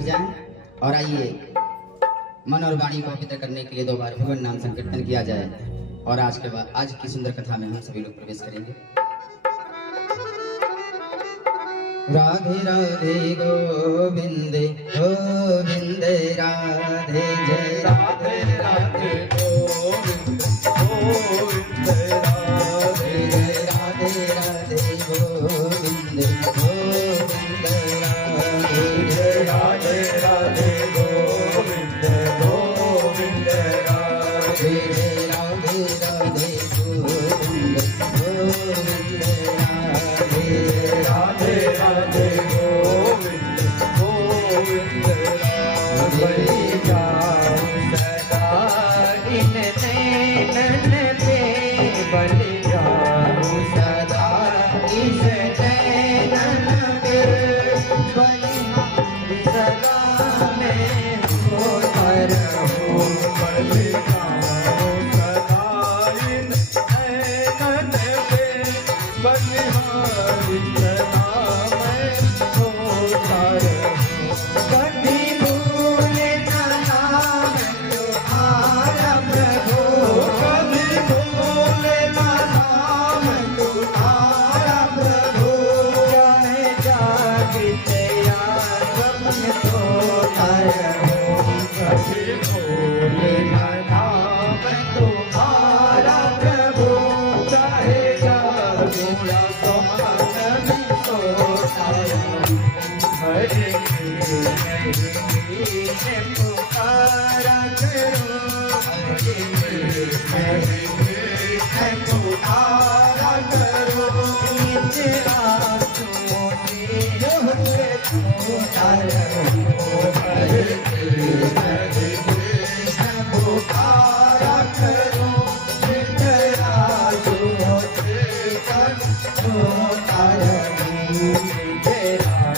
बैठ जाएं और आइए मन और वाणी को पवित्र करने के लिए 2 बार भगवान नाम संकीर्तन किया जाए और आज की सुंदर कथा में हम सभी लोग प्रवेश करेंगे। राधे राधे गोविंद गोविंद राधे जय राधे राधे गोविंद गोविंद राधे जय राधे राधे गोविंद गोविंद राधे जय राधे राधे गोविंद गोविंद राधे जय राधे राधे गोविंद गोविंद राधे राधे राधे गोविंद गोविंद राधे जाऊं सदा इन नैनन पे बल जाऊं सदा इस नैनन पे बलिहारी सदा मैं होता रहूं बल जाऊं सदा इन नैनन पे बलिहारी सदा मैं होता रहूं कभी भूले ना नाम तुम्हारा प्रभु कभी भूले ना नाम तुम्हारा प्रभु चाहे जागते या स्वप्न सोता रहूं कभी भूले ना नाम तुम्हारा प्रभु चाहे जागूं या स्वप्न में सोता रहूं हरे कृष्ण पुकारा करो हरे कृष्ण पुकारा करो निज आंसुओं से धोता रहूं हरे कृष्ण पुकारा करो निज आंसुओं से धोता रहूं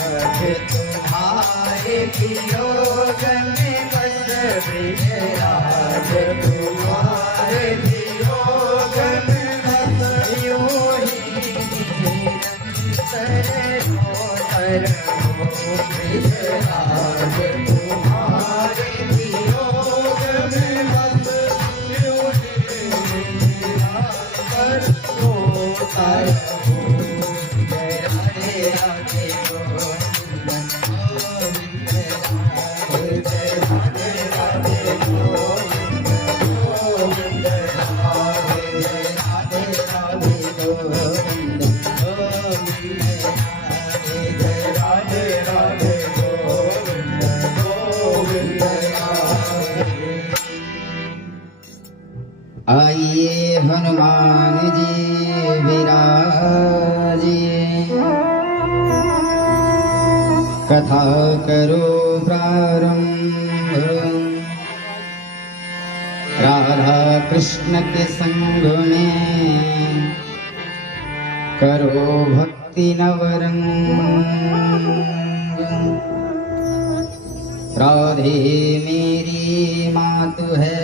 राधे तुम्हारे वियोग में बस विराज तुम्हारे वियोग में बस यूं ही निरंतर रोता रहूं विराज तुम्हारे वियोग में बस यूं ही निरंतर रोता रहूं जय राधे राधे गोविंद गोविंद राधे जय राधे राधे गोविंद गोविंद राधे जय राधे राधे गोविंद गोविंद राधे जय राधे राधे गोविंद गोविंद राधे। आइए हनुमान जी विराजिए कथा करो प्रारंभ राधा कृष्ण के संग में करो भक्ति नवरंग राधे मेरी मातु है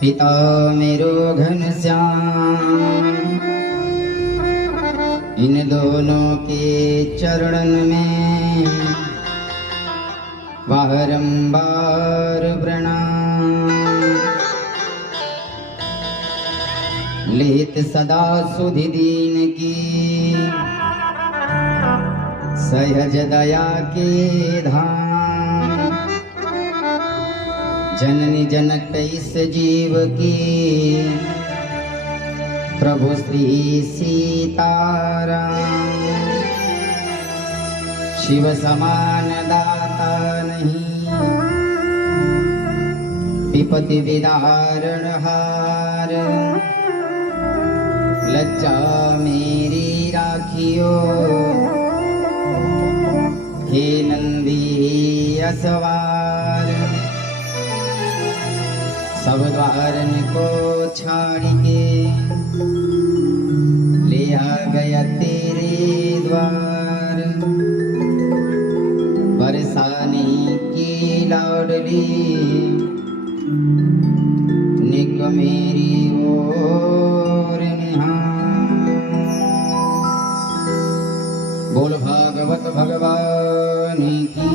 पिता मेरो घनश्याम इन दोनों के चरणन में बारंबार प्रणाम लेत सदा सुधि दीन की सहज दया के धाम जननी जनक इस जीव की प्रभु श्री सीताराम शिव समान दाता नहीं विपत्ति विदारण हार लज्जा मेरी राखियो हे नंदी असवार सब द्वारन को छाड़ के ले आ गया तेरे द्वार बरसाने की लाडली निक मेरी ओर निहार बोल भागवत भगवान भगवान की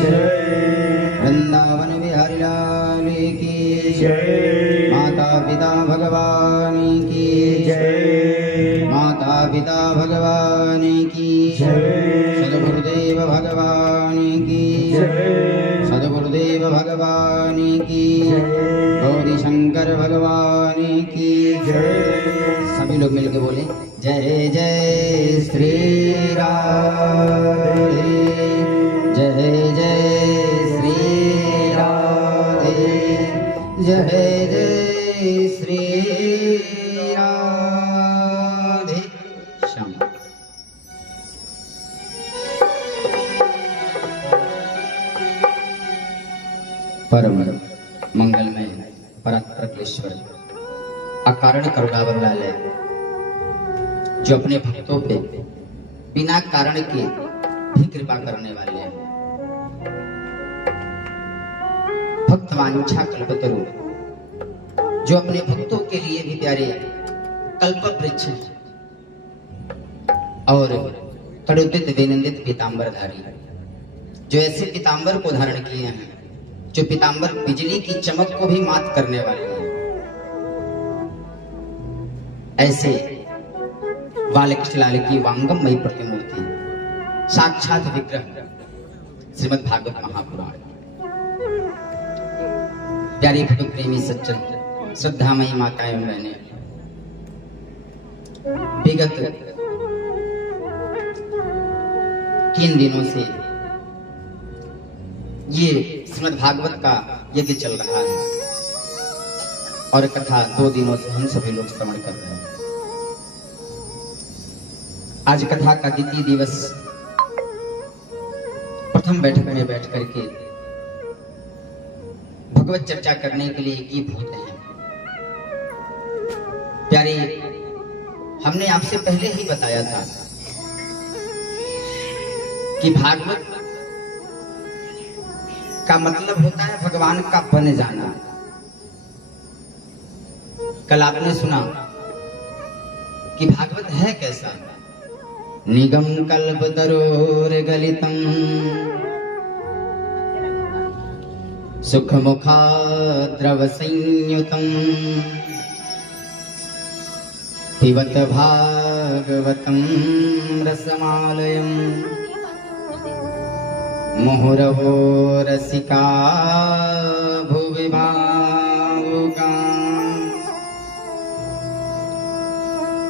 जय, वृंदावन बिहारी लाल की जय, माता पिता भगवान की जय, माता पिता भगवान की जय, सद्गुरुदेव भगवान की जय, सद्गुरुदेव भगवान की जय, गौरी शंकर भगवान की जय। सभी लोग मिलकर बोले जय जय श्री राधे, जय जय श्री राधे, जय जय श्री राधे श्याम। परम मंगलमय परात्परमेश्वर अकारण करुणावतार जो अपने भक्तों पे बिना कारण के भी कृपा करने वाले हैं। भक्तवांछा कल्पतरु जो अपने भक्तों के लिए भी प्यारे कल्पवृक्ष और तड़ोदित विनंदित पीतांबरधारी जो ऐसे पीतांबर को धारण किए हैं जो पीतांबर बिजली की चमक को भी मात करने वाले हैं। ऐसे बालकृष्ण लाल की वांगमयी प्रतिमूर्ति साक्षात विग्रह श्रीमद् भागवत महापुराण। प्यारी भक्त प्रेमी सज्जन श्रद्धामयी माताएं बहनें, विगत 3 दिनों से ये श्रीमद् भागवत का यज्ञ चल रहा है और कथा 2 दिनों से हम सभी लोग श्रवण कर रहे हैं। आज कथा का द्वितीय दिवस प्रथम बैठक में बैठ करके भगवत चर्चा करने के लिए एकीभूत हैं। प्यारे, हमने आपसे पहले ही बताया था कि भागवत का मतलब होता है भगवान का बन जाना। कल आपने सुना कि भागवत है कैसा। निगम कल्पतरोर्गलितम् सुखमुखाद्रव संयुतम् पिबत भागवतं रसमालयम् मुहुरवो रसिका भुवि भावुका।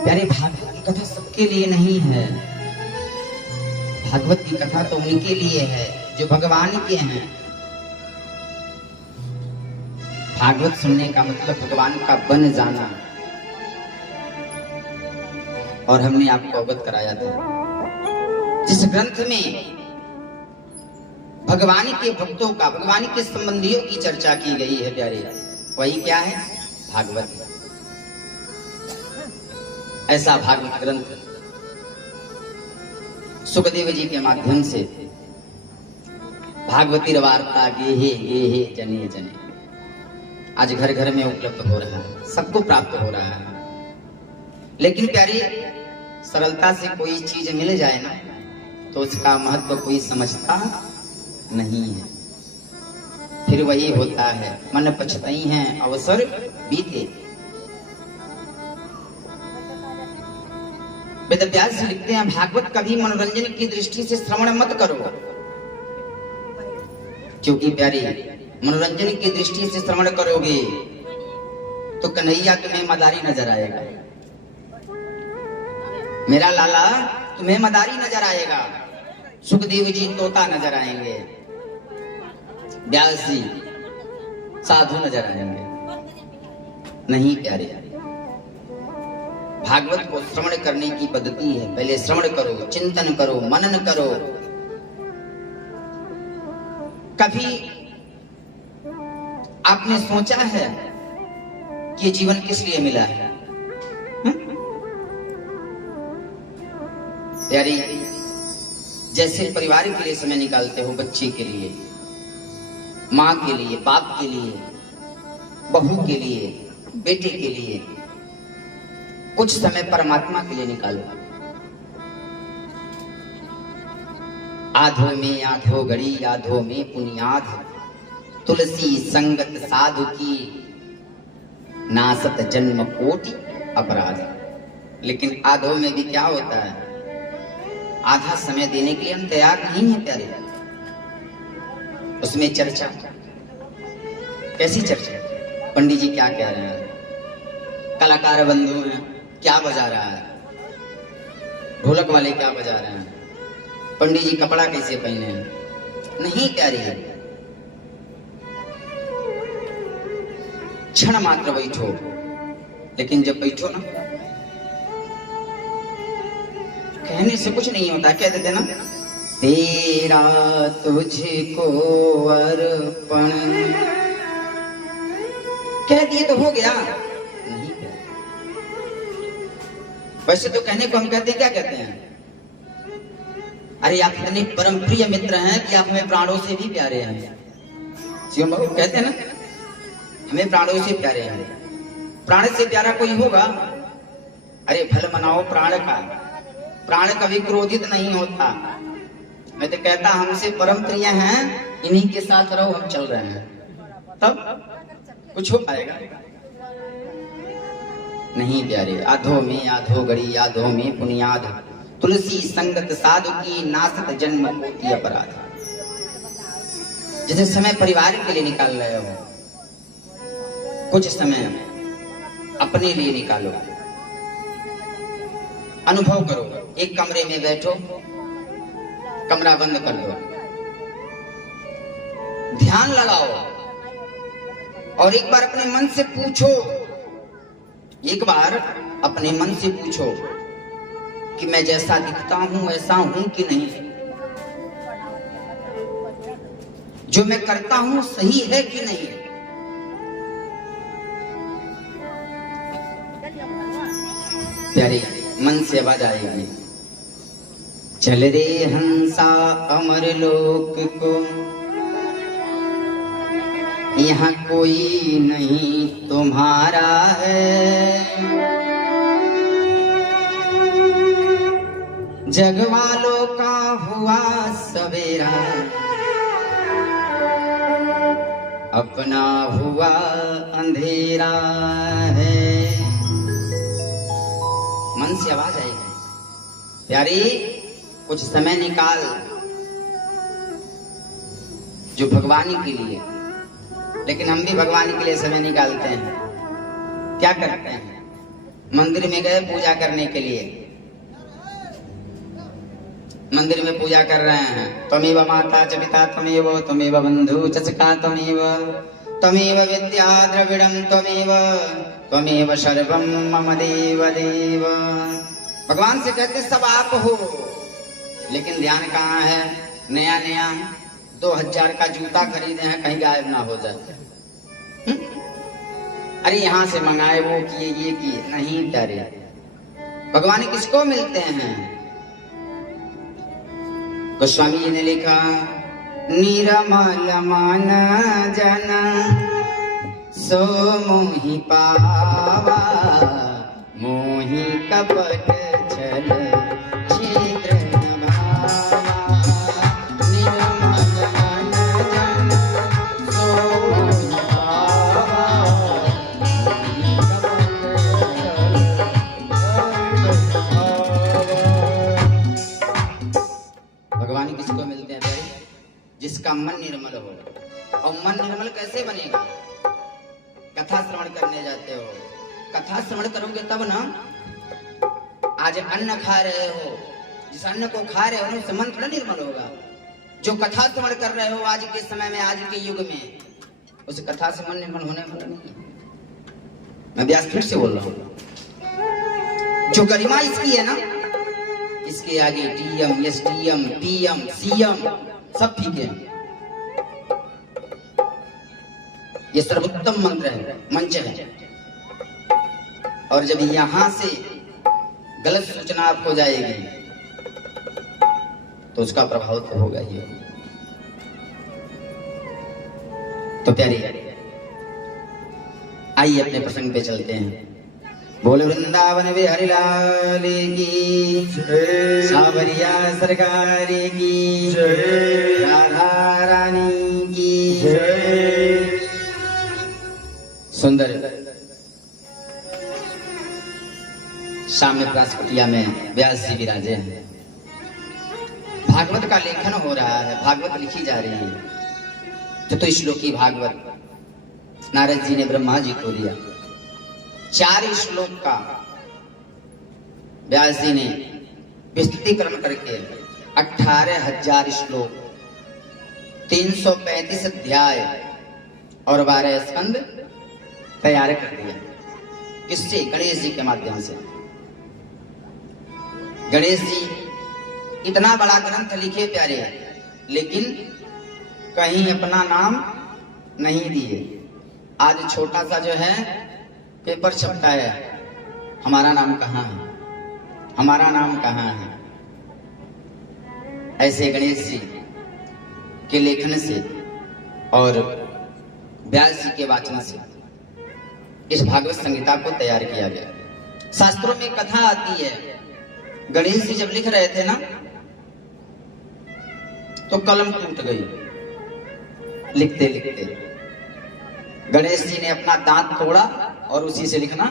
प्यारे, भागवत की कथा सबके लिए नहीं है। भागवत की कथा तो उनके लिए है जो भगवान के हैं। भागवत सुनने का मतलब भगवान का बन जाना। और हमने आपको अवगत कराया था जिस ग्रंथ में भगवान के भक्तों का, भगवान के संबंधियों की चर्चा की गई है प्यारे, वही क्या है? भागवत। ऐसा भागवत ग्रंथ सुखदेव जी के माध्यम से भागवती वार्ता गेहे गेहे जने जने आज घर घर में उपलब्ध हो रहा है, सबको प्राप्त हो रहा है। लेकिन प्यारी, सरलता से कोई चीज मिल जाए ना तो उसका महत्व कोई समझता नहीं है। फिर वही होता है, मन पछताई हैं अवसर बीते। वेदव्यास जी लिखते हैं, भागवत कभी मनोरंजन की दृष्टि से श्रवण मत करो, क्योंकि प्यारी मनोरंजन की दृष्टि से श्रवण करोगे तो कन्हैया तुम्हें मदारी नजर आएगा, मेरा लाला तुम्हें मदारी नजर आएगा, सुखदेव जी तोता नजर आएंगे, व्यास जी साधु नजर आएंगे। नहीं प्यारे, भागवत को श्रवण करने की पद्धति है। पहले श्रवण करो, चिंतन करो, मनन करो। कभी आपने सोचा है कि जीवन किस लिए मिला है? प्यारी, जैसे परिवार के लिए समय निकालते हो, बच्चे के लिए, माँ के लिए, बाप के लिए, बहू के लिए, बेटे के लिए, कुछ समय परमात्मा के लिए निकालो। आधो में आधो घड़ी आधो में पुनियाद, तुलसी संगत साधु की नासत जन्म कोटि अपराध। लेकिन आधो में भी क्या होता है, आधा समय देने के लिए हम तैयार नहीं है प्यारे। उसमें चर्चा, कैसी चर्चा, पंडित जी क्या कह रहे हैं, कलाकार बंधु हैं क्या बजा रहा है, ढोलक वाले क्या बजा रहे हैं, पंडित जी कपड़ा कैसे पहने हैं, नहीं प्यारे। क्षण मात्र बैठो, लेकिन जब बैठो ना, कहने से कुछ नहीं होता, कह देते ना, तेरा तुझको अर्पण, कह दिए तो हो गया। नहीं, वैसे तो कहने को हम कहते क्या कहते हैं, अरे आप इतने परम प्रिय मित्र हैं कि आप हमें प्राणों से भी प्यारे हैं। शिवम बाबू कहते हैं ना, हमें प्राणों से प्यारे हैं। प्राण से प्यारा कोई होगा? अरे भल मनाओ प्राण का, प्राण कभी क्रोधित नहीं होता। मैं तो कहता हमसे परम प्रिय हैं, इन्हीं के साथ रहो, हम चल रहे हैं, तब कुछ हो पाएगा नहीं प्यारे। आधो में आधो घड़ी आधो में पुनियाद, तुलसी संगत साधु की नासत जन्म कोटि अपराध। जैसे समय परिवार के लिए निकाल रहे हो, कुछ समय अपने लिए निकालो, अनुभव करो। एक कमरे में बैठो, कमरा बंद कर दो, ध्यान लगाओ और एक बार अपने मन से पूछो, एक बार अपने मन से पूछो कि मैं जैसा दिखता हूं ऐसा हूं कि नहीं, जो मैं करता हूं सही है कि नहीं। प्यारे, मन से आवाज आएगी, चल रे हंसा अमर लोक को, यहाँ कोई नहीं तुम्हारा है, जग वालों का हुआ सवेरा, अपना हुआ अंधेरा है। मन से आवाज आएगी, प्यारी कुछ समय निकाल जो भगवानी के लिए। लेकिन हम भी भगवान के लिए समय निकालते हैं, क्या करते हैं, मंदिर में गए पूजा करने के लिए, मंदिर में पूजा कर रहे हैं, त्वमेव माता च पिता त्वमेव, त्वमेव बंधु च सखा त्वमेव, त्वमेव विद्या द्रविड़ं त्वमेव, त्वमेव सर्वं मम देव देव। भगवान से कहते सब आप हो, लेकिन ध्यान कहाँ है, नया नया 2000 का जूता खरीदे हैं, कहीं गायब ना हो जाए। अरे यहाँ से मंगाए, वो किए, ये किए, नहीं प्यारे। भगवान किसको मिलते हैं? गोस्वामी जी ने लिखा, निरमल मन जन सो मोहि पावा, मोहि कपट छल छिद्र न भावा, निरमल मन जन सो मोहि पावा, मोहि कपट छल भगवान किसको मिलते हैं भाई? जिसका मन निर्मल हो। और मन निर्मल कैसे बनेगा? कथा श्रवण करने जाते हो, कथा श्रवण करोगे तब ना। आज अन्न खा रहे हो, जिस अन्न को खा रहे हो ना, उससे मन थोड़ा निर्मल होगा। जो कथा श्रवण कर रहे हो आज के समय में, आज के युग में, उस कथा से मन निर्मल होने वाला नहीं। मैं व्यास फिर से बोल रहा हूं, जो गरिमा इसकी है ना, इसके आगे टीएम, एसटीएम, पीएम, सीएम सब ठीक है। ये सर्वोत्तम मंत्र है, मंच है। और जब यहां से गलत सूचना आपको जाएगी तो उसका प्रभाव तो होगा ही। तो प्यारी, आइए अपने प्रसंग पे चलते हैं। बोल वृंदावन बिहारी लाल की, सावरिया सरकार की, राधा रानी की। सुंदर सामने प्रास कुटिया में व्यास जी विराजे हैं। भागवत का लेखन हो रहा है, भागवत लिखी जा रही है। चतुश्लोकी भागवत नारद जी ने ब्रह्मा जी को दिया। 4 श्लोक का व्यास जी ने विस्तृतीकरण करके 18,000 श्लोक, 335 अध्याय और 12 स्कंद तैयार कर दिया। किससे? गणेश जी के माध्यम से। गणेश जी इतना बड़ा ग्रंथ लिखे प्यारे, लेकिन कहीं अपना नाम नहीं दिए। आज छोटा सा जो है पेपर छपता है, हमारा नाम कहाँ है, हमारा नाम कहाँ है। ऐसे गणेश जी के लेखन से और व्यास जी के वाचन से इस भागवत संहिता को तैयार किया गया। शास्त्रों में कथा आती है, गणेश जी जब लिख रहे थे ना तो कलम टूट गई। लिखते लिखते गणेश जी ने अपना दांत तोड़ा और उसी से लिखना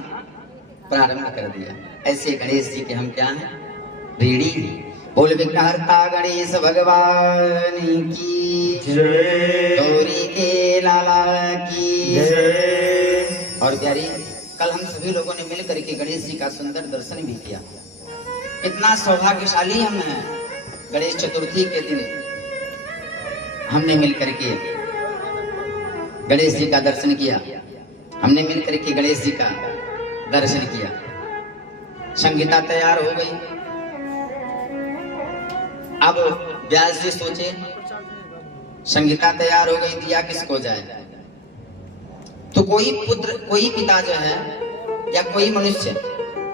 प्रारंभ कर दिया। ऐसे गणेश जी के हम क्या हैं? ऋणी। बोल विघ्नहर्ता गणेश भगवान की जय, गौरी के लाला की जय। और प्यारी, कल हम सभी लोगों ने मिलकर के गणेश जी का सुंदर दर्शन भी किया। कितना सौभाग्यशाली हम हैं। गणेश चतुर्थी के दिन हमने मिलकर के गणेश जी का दर्शन किया, हमने मिलकर के गणेश जी का दर्शन किया। संगीता तैयार हो गई। अब व्यास जी सोचे संगीता तैयार हो गई, दिया किसको जाए? तो कोई पुत्र, कोई पिता जो है या कोई मनुष्य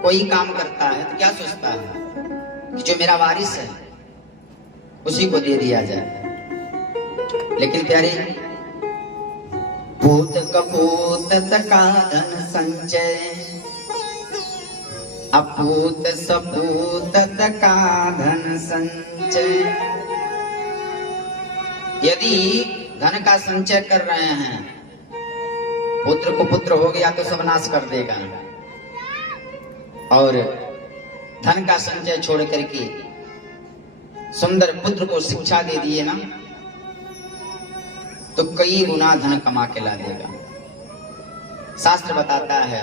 कोई काम करता है तो क्या सोचता है कि जो मेरा वारिस है उसी को दे दिया जाए। लेकिन प्यारे, पूत कपूत का धन संचय, अपूत सपूत का धन संचय। यदि धन का संचय कर रहे हैं, पुत्र को पुत्र हो गया तो सब नाश कर देगा, और धन का संचय छोड़ करके सुंदर पुत्र को शिक्षा दे दिए ना तो कई गुना धन कमा के ला देगा। शास्त्र बताता है,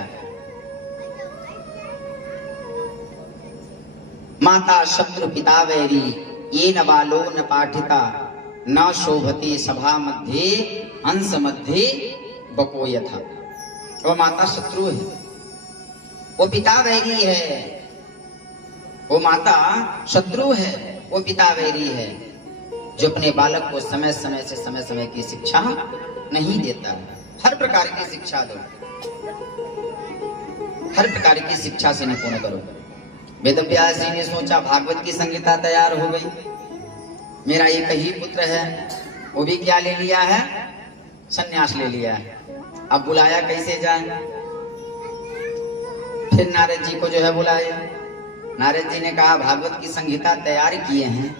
माता शत्रु पिता वैरी, ये न बालो न पाठिता, न शोभते सभा मध्ये, हंस मध्ये बको यथा। वो माता शत्रु है, वो पिता वैरी है। वो माता शत्रु है, वो पिता वैरी है, जो अपने बालक को समय समय की शिक्षा नहीं देता। हर प्रकार की शिक्षा दो, हर प्रकार की शिक्षा से निपुण करो। वेद व्यास जी ने सोचा भागवत की संहिता तैयार हो गई, मेरा एक ही पुत्र है, वो भी क्या ले लिया है? संन्यास ले लिया है। अब बुलाया कैसे जाए? फिर नारद जी को जो है बुलाया। नारद जी ने कहा भागवत की संहिता तैयार किए हैं,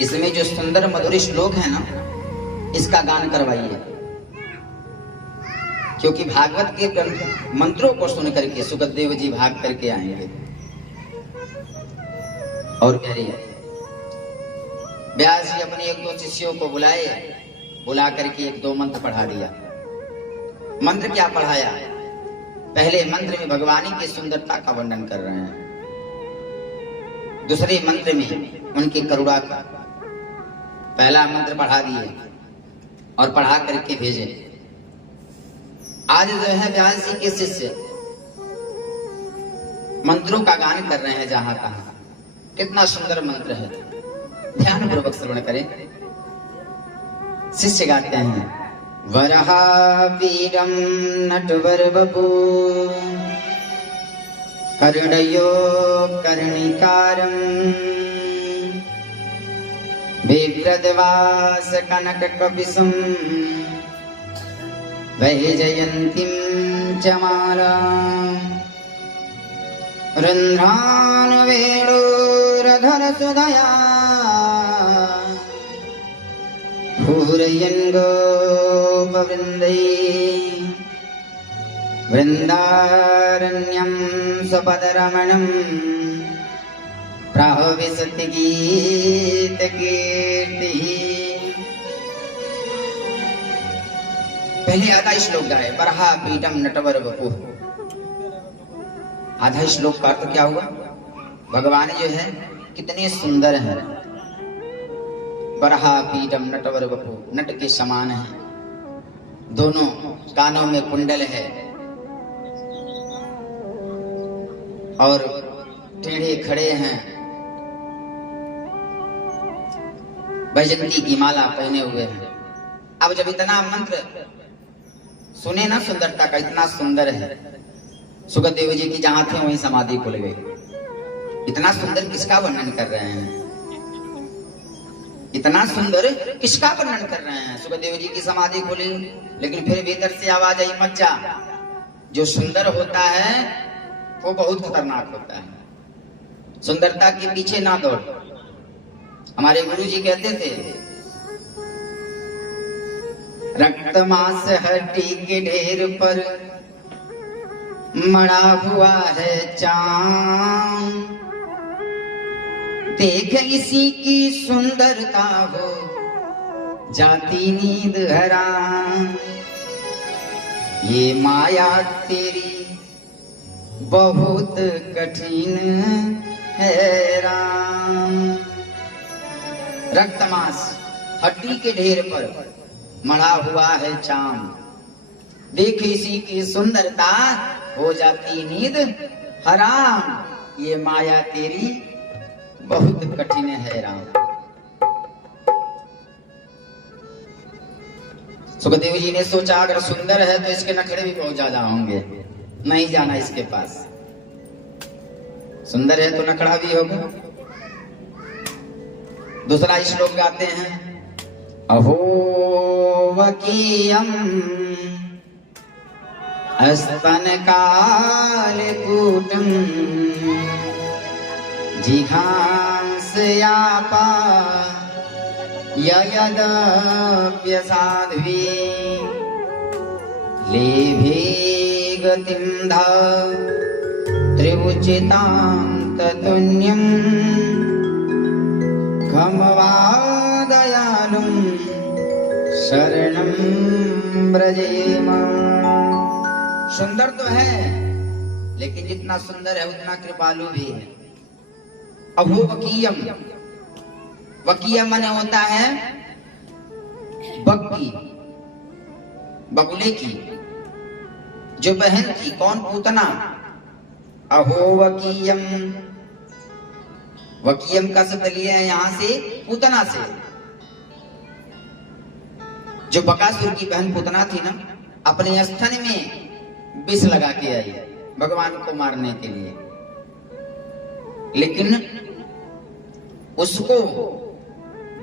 इसमें जो सुंदर मधुर श्लोक है ना, इसका गान करवाइए। क्योंकि भागवत के मंत्रों को सुन करके सुखदेव जी भाग करके आएंगे। और कह रही है, व्यास जी अपने 1-2 शिष्यों को बुलाए, बुला करके 1-2 मंत्र पढ़ा दिया। मंत्र क्या पढ़ाया? पहले मंत्र में भगवानी की सुंदरता का वर्णन कर रहे हैं, दूसरे मंत्र में उनकी करुणा का। पहला मंत्र पढ़ा दिए और पढ़ा करके भेजे। आज जो है व्यास जी के शिष्य मंत्रों का गान कर रहे हैं जहां तहां। कितना सुंदर मंत्र है, ध्यान पूर्वक श्रवण करें। शिष्य गाते हैं, वरहा वीरम नटवर बपू, कर्णयो कर्णिकारम, बिभ्रद्वास कनक कपिशं, वैजयन्तीं पञ्चमाला रन्ध्रान् वेणोरधरसुधया पूरयन् गोपवृन्दै वृन्दारण्यं स्वपदरमणम् प्राहविशति गीतकीर्तिः। पहले आधा श्लोक गाए, बरहा पीठम नटवर वपुः। आधा श्लोक का अर्थ क्या हुआ? भगवान जो है कितने सुंदर हैं। बरहा पीठम नटवर वपुः, नट के समान है, दोनों कानों में कुंडल है और टेढ़े खड़े हैं, वैजयंती की माला पहने हुए हैं। अब जब इतना मंत्र सुने ना सुंदरता का, इतना सुंदर है, सुखदेव जी की जहां थे वहीं समाधि खुल गई। इतना सुंदर किसका वर्णन कर रहे हैं? इतना सुंदर किसका वर्णन कर रहे हैं? सुखदेव जी की समाधि खुली, लेकिन फिर भीतर से आवाज आई, मत जा। जो सुंदर होता है वो बहुत खतरनाक होता है। सुंदरता के पीछे ना दौड़। हमारे गुरु जी कहते थे, रक्त मांस हड्डी के ढेर पर मड़ा हुआ है चांद, देख इसी की सुंदरता हो जाती नींद हराम। ये माया तेरी बहुत कठिन है राम। रक्त मांस हड्डी के ढेर पर मढ़ा हुआ है चांद, देख इसी की सुंदरता हो जाती नींद हराम। ये माया तेरी बहुत कठिन है राम। सुखदेव जी ने सोचा अगर सुंदर है तो इसके नखरे भी बहुत ज्यादा होंगे, नहीं जाना इसके पास। सुंदर है तो नखरा भी होगा। दूसरा श्लोक गाते हैं, अहो वकीयम स्तन कालकूटम जिघांसयापा ययदप्यसाध्वी लेभे गतिं धा त्रिउचितां ततुन्यं खमवादयालुं शरणं व्रजेम। सुंदर तो है, लेकिन जितना सुंदर है उतना कृपालु भी है। अहो वकीयम, वकीयम माने होता है बक की, बगुले की, जो बहन थी। कौन? पूतना। अहो वकीयम, वकीयम का शब्द लिया है यहां से पूतना से। जो बकासुर की बहन पूतना थी ना, अपने स्तन में विष लगा के आई भगवान को मारने के लिए, लेकिन उसको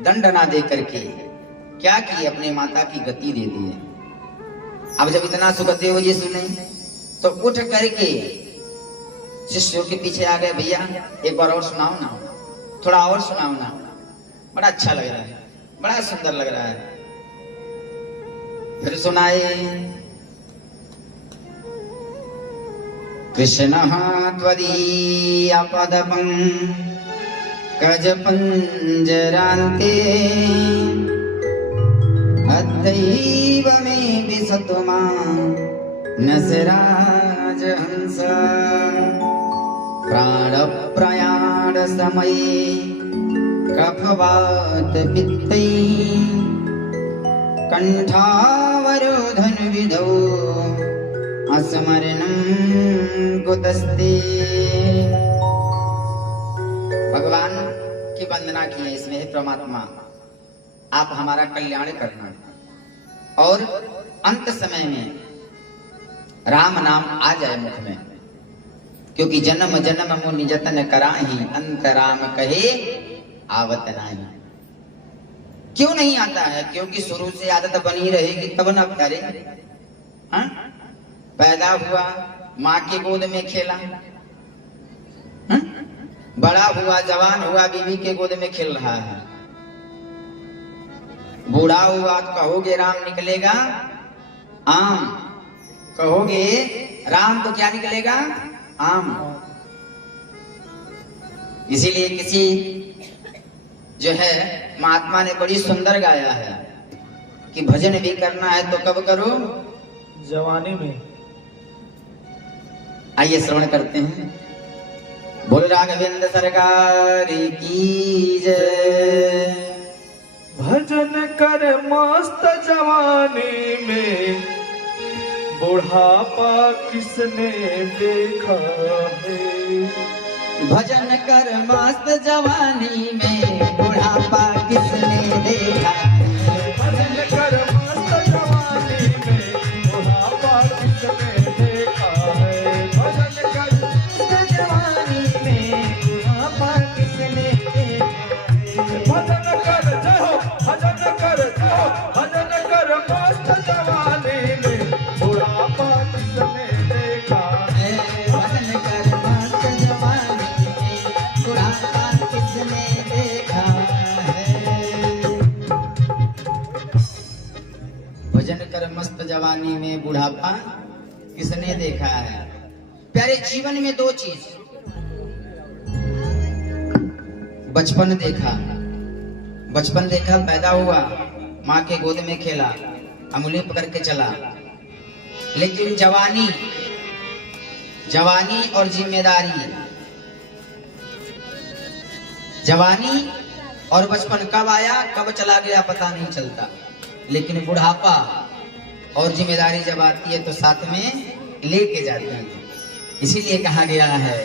दंड ना दे करके क्या की, अपने माता की गति दे दी है। अब जब इतना सुखदेव जी सुने तो उठ करके शिष्यों के पीछे आ गए, भैया एक बार और सुनाओ ना, थोड़ा और सुनाओ ना, बड़ा अच्छा लग रहा है, बड़ा सुंदर लग रहा है। फिर सुनाए, कृष्णः त्वदीयपदपं गजपञ्जरान्ते अद्यैव मे विशतु मां नसराजहंस। प्राणप्रयाणसमये कफवातपित्तै कण्ठावरोधनविधौ अस्मरणं कुतस्ते। भगवान की वंदना की है इसमें, हे परमात्मा आप हमारा कल्याण करना, और अंत समय में राम नाम आ जाए मुख में, क्योंकि जन्म जन्म मुनि जतन कराही अंत राम कहे आवत नाही। क्यों नहीं आता है? क्योंकि शुरू से आदत बनी रहेगी तब ना प्यारे। हाँ? पैदा हुआ माँ की गोद में खेला, बड़ा हुआ जवान हुआ बीवी के गोद में खेल रहा है, बूढ़ा हुआ कहोगे राम निकलेगा आम, कहोगे राम तो क्या निकलेगा आम। इसीलिए किसी जो है महात्मा ने बड़ी सुंदर गाया है कि भजन भी करना है तो कब करो, जवानी में। आइए श्रवण करते हैं। बोल राघवेंद्र सरकार की जय। भजन कर मस्त जवानी में, बुढ़ापा किसने देखा है। भजन कर मस्त जवानी में, बुढ़ापा किसने देखा है। भजन कर मस्त जवानी में, बुढ़ापा किसने देखा है। भजन कर मस्त जवानी में, बुढ़ापा किसने देखा है। भजन कर जाओ, भजन कर जाओ, भजन कर मस्त जवानी में, बुढ़ापा किसने देखा है। भजन कर मस्त जवानी में, बुढ़ापा किसने देखा है। भजन कर मस्त जवानी में, बुढ़ापा किसने देखा है। प्यारे जीवन में दो चीज, बचपन देखा, बचपन देखा, पैदा हुआ माँ के गोद में खेला, अंगुली पकड़ के चला। लेकिन जवानी, जवानी और जिम्मेदारी, जवानी और बचपन कब आया कब चला गया पता नहीं चलता। लेकिन बुढ़ापा और जिम्मेदारी जब आती है तो साथ में लेके जाते हैं। इसीलिए कहा गया है,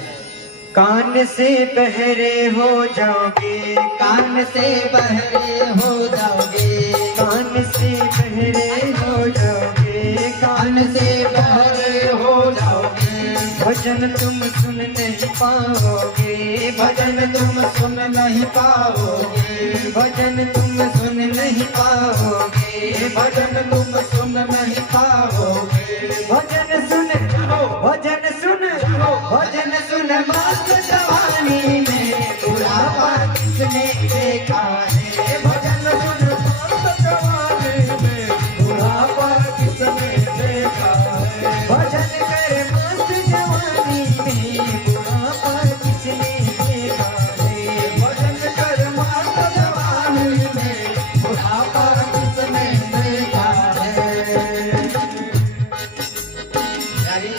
कान से बहरे हो जाओगे, कान से बहरे हो जाओगे, कान से बहरे हो जाओगे, कान से बहरे हो जाओगे। भजन तुम सुन नहीं पाओगे, भजन तुम सुन नहीं पाओगे, भजन तुम सुन नहीं पाओगे, भजन तुम सुन नहीं पाओगे। भजन सुन, भजन सुन, भजन सुन मस्त जवानी में, बुढ़ापा किसने देखा है। भजन सुन मस्त जवानी में, बुढ़ापा किसने देखा है। भजन कर मस्त जवानी में, बुढ़ापा किसने देखा है। भजन कर मस्त जवानी में, बुढ़ापा किसने देखा है। यारी,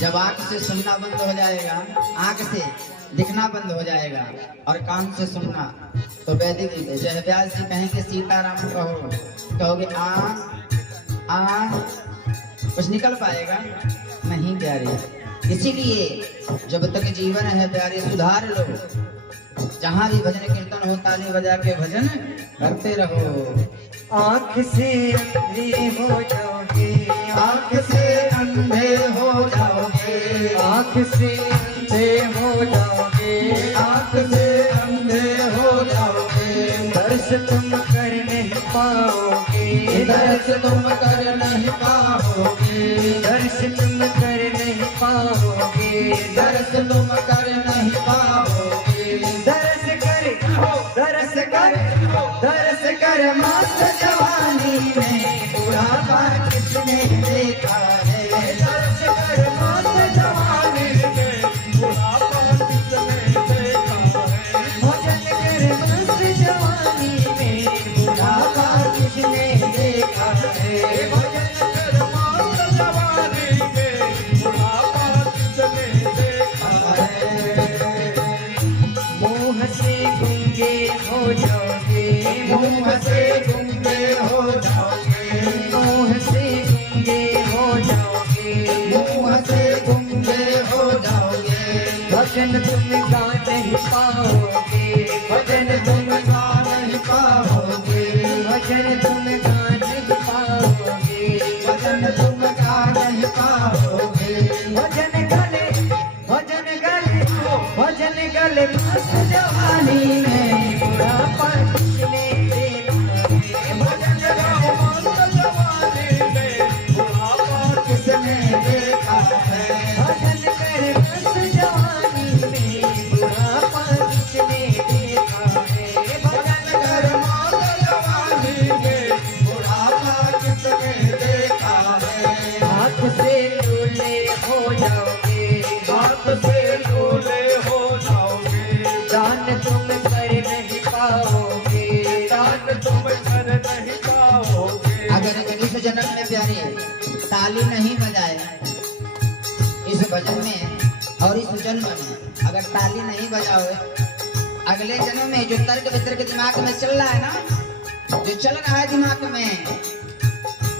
जब आंख से सुनना बंद हो जाएगा, आंख से दिखना बंद हो जाएगा और कान से सुनना, तो वैदिक जो है व्यास जी कहेंगे सीताराम कहो, कहोगे आ कुछ निकल पाएगा नहीं प्यारे। इसीलिए जब तक जीवन है प्यारे सुधार लो, जहाँ भी भजन कीर्तन हो ताली बजा के भजन करते रहो। आँख से अंधे हो जाओगे, आँख से अंधे हो जाओगे, आँख से अंधे हो जाओगे, आँख से अंधे हो जाओगे। दर्श तुम कर नहीं पाओगे, दर्श तुम कर नहीं पाओगे, दर्श तुम कर नहीं पाओगे, दर्श तुम कर नहीं पाओगे। दर्श कर, दर्श कर, दर्श कर मस्त जवानी में, बुढ़ापा किसने देखा है। दर्श कर मस्त जवानी में, बुढ़ापा किसने देखा है। भजन कर मस्त जवानी में, बुढ़ापा किसने देखा है। भजन कर मस्त जवानी में, बुढ़ापा किसने देखा है। मुँह से गूंगे हो जाओगे, मुँह से गूंगे हो जाओगे, मुँह से गूंगे हो जाओगे, मुँह से गूंगे हो जाओगे। भजन तुम गा नहीं पाओगे, भजन तुम गा नहीं पाओगे, भजन तुम गा नहीं पाओगे, भजन तुम गा नहीं पाओगे। भजन गले, भजन गले, भजन गले मस्त जवानी में, बुढ़ापा किसने देखा है। तुम कर नहीं पाओगे। अगर इस जन्म में प्यारे ताली नहीं बजाए, इस भजन में और इस जन्म में अगर ताली नहीं बजाओगे, अगले जन्म में जो तर्क वितर्क दिमाग में चल रहा है ना, जो चल रहा है दिमाग में,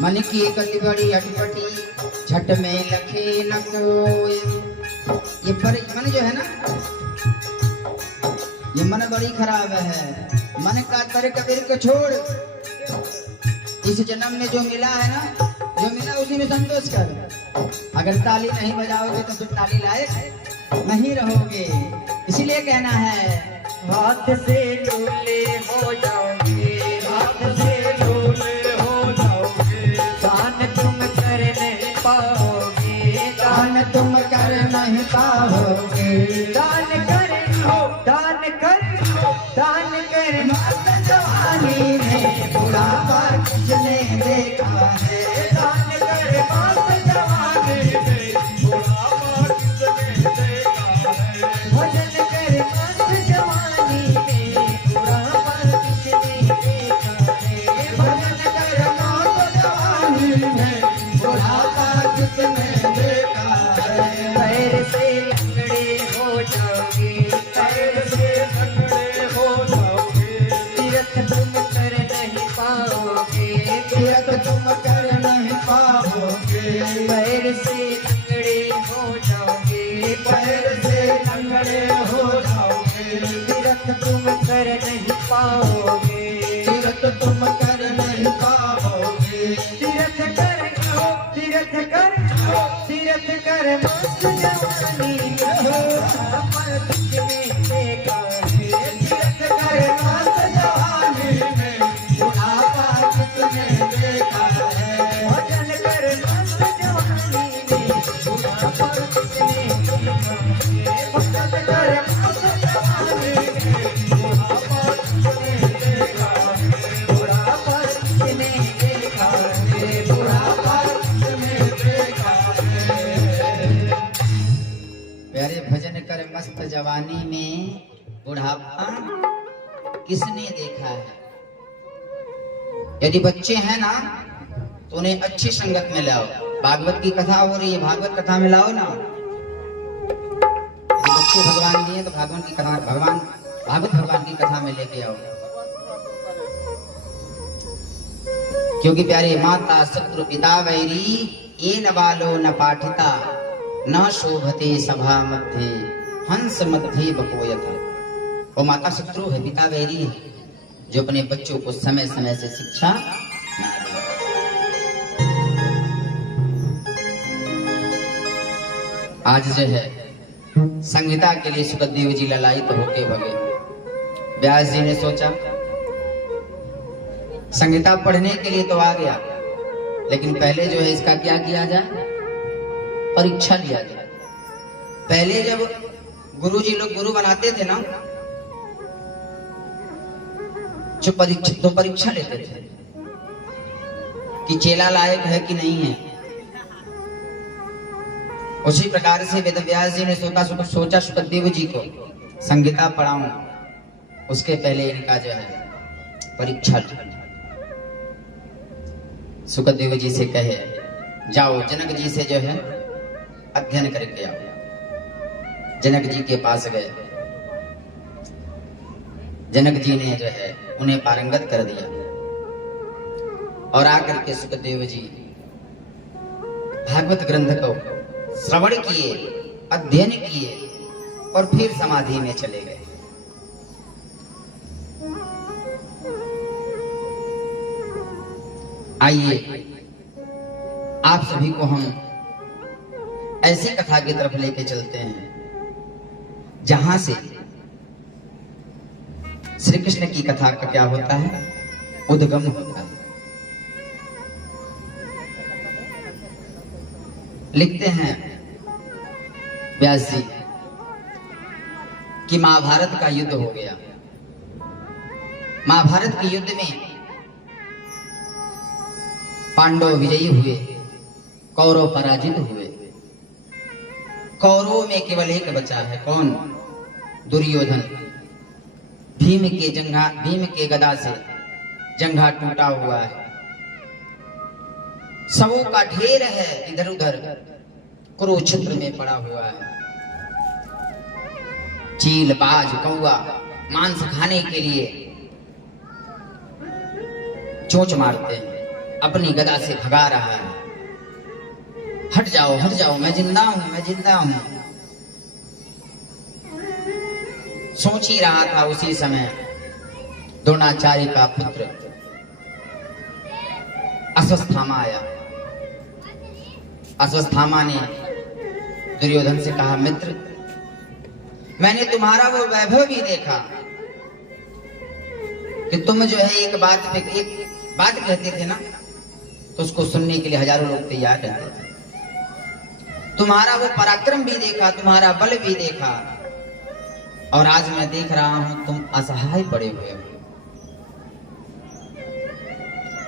मन की कली बड़ी अटपटी झट में लखे न कोई, ये पर मन जो है ना, ये मन बड़ी खराब है। मन का तर्क वितर्क छोड़, इस जन्म में जो मिला है ना, जो मिला उसी में संतोष कर। अगर ताली नहीं बजाओगे तो तुम ताली लायक नहीं रहोगे। इसीलिए कहना है, हाथ से लूले हो जाओगे, हाथ से लूले हो जाओगे। दान तुम कर नहीं पाओगे, दान तुम कर नहीं पाओगे। दान कर दान कर दान कर मस्त जवानी में बुढ़ापा किसने देखा है। दान कर मस्त जवानी में बुढ़ापा किसने देखा है। भजन कर मस्त जवानी में बुढ़ापा किसने देखा है। भजन कर मस्त जवानी में बुढ़ापा किसने देखा है। पैर से लंगड़े हो जाओगे, पैर से लंगड़े हो जाओगे। तीर्थ तुम कर नहीं पाओगे, तीर्थ तुम कर नहीं पाओगे। पैर से लंगड़े हो जाओगे, पैर से लंगड़े हो जाओगे। तीर्थ तुम कर नहीं पाओगे। तीर्थ तुम कर नहीं पाओगे। तीर्थ कर तीर्थ कर तीर्थ कर मस्त जवानी में बुढ़ापा किसने देखा है। तीर्थ कर मस्त जवानी में बुढ़ापा किसने देखा है। भजन कर मस्त जवानी में बुढ़ापा किसने देखा है। भजन कर मस्त जवानी में बुढ़ापा किसने देखा है। बुढ़ापा किसने देखा है। बुढ़ापा किसने देखा है। प्यारे भजन कर मस्त जवानी में बुढ़ापा किसने देखा है। यदि बच्चे हैं ना तो उन्हें अच्छी संगत में लाओ। भागवत की कथा हो रही है, भागवत कथा में लाओ ना। यदि बच्चे भगवान दिए तो भागवत की कथा, भागवत भगवान की कथा में लेके आओ। क्योंकि प्यारे माता शत्रु पिता वैरी, ये न बालो न पाठिता, न शोभते सभा मध्य हंस मध्य बकोयत। वो माता शत्रु है, पिता वैरी है, जो अपने बच्चों को समय समय से शिक्षा ना दे। आज जो है संहिता के लिए सुखदेव जी ललायित होके भगे। व्यास जी ने सोचा संहिता पढ़ने के लिए तो आ गया, लेकिन पहले जो है इसका क्या किया जाए, परीक्षा लिया जाए। पहले जब गुरु जी लोग गुरु बनाते थे ना, जो परीक्षा लेते थे कि चेला लायक है कि नहीं है। उसी प्रकार से वेदव्यास जी ने सोचा सुखदेव जी को संहिता पढ़ाऊं, उसके पहले इनका जो है परीक्षा ली। सुखदेव जी से कहे जाओ जनक जी से जो है अध्ययन करके आओ। जनक जी के पास गए। जनक जी ने जो है उन्हें पारंगत कर दिया और आकर के सुखदेव जी भागवत ग्रंथ को श्रवण किए, अध्ययन किए और फिर समाधि में चले गए। आइए आप सभी को हम ऐसी कथा की तरफ लेके चलते हैं जहां से श्री कृष्ण की कथा का क्या होता है, उद्गम होता है। लिखते हैं व्यास जी कि महाभारत का युद्ध हो गया। महाभारत के युद्ध में पांडव विजयी हुए, कौरव पराजित हुए। कौरवों में केवल एक बचा है, कौन? दुर्योधन। भीम के गदा से जंघा टूटा हुआ है, सबों का ढेर है इधर उधर, कुरुक्षेत्र में पड़ा हुआ है। चील, बाज, कौवा मांस खाने के लिए चोंच मारते हैं, अपनी गदा से भगा रहा है। हट जाओ, मैं जिंदा हूं। सोच ही रहा था उसी समय द्रोणाचार्य का पुत्र अश्वत्थामा आया। अश्वत्थामा ने दुर्योधन से कहा, मित्र, मैंने तुम्हारा वो वैभव भी देखा कि तुम जो है एक बात कहते थे ना, तो उसको सुनने के लिए हजारों लोग तैयार रहते थे। तुम्हारा वो पराक्रम भी देखा, तुम्हारा बल भी देखा, और आज मैं देख रहा हूं तुम असहाय पड़े हुए हो।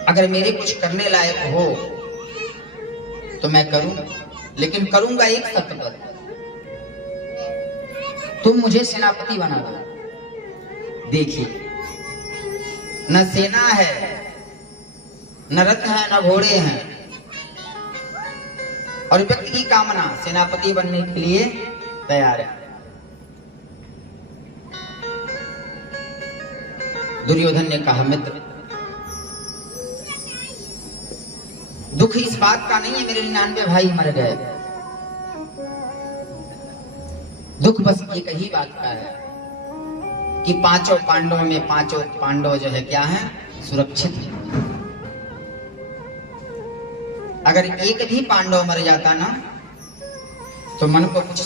अगर मेरे कुछ करने लायक हो तो मैं करूं, लेकिन करूंगा एक शर्त पर, तुम मुझे सेनापति बना दो। देखिए, न सेना है, न रथ है, न घोड़े हैं, और व्यक्ति की कामना सेनापति बनने के लिए तैयार है। दुर्योधन ने कहा, मित्र, दुख इस बात का नहीं है मेरे 99 भाई मर गए, दुख बस एक ही बात का है कि पांचों पांडवों में पांचों पांडव जो है क्या है, सुरक्षित है। अगर एक भी पांडव मर जाता ना, तो मन को कुछ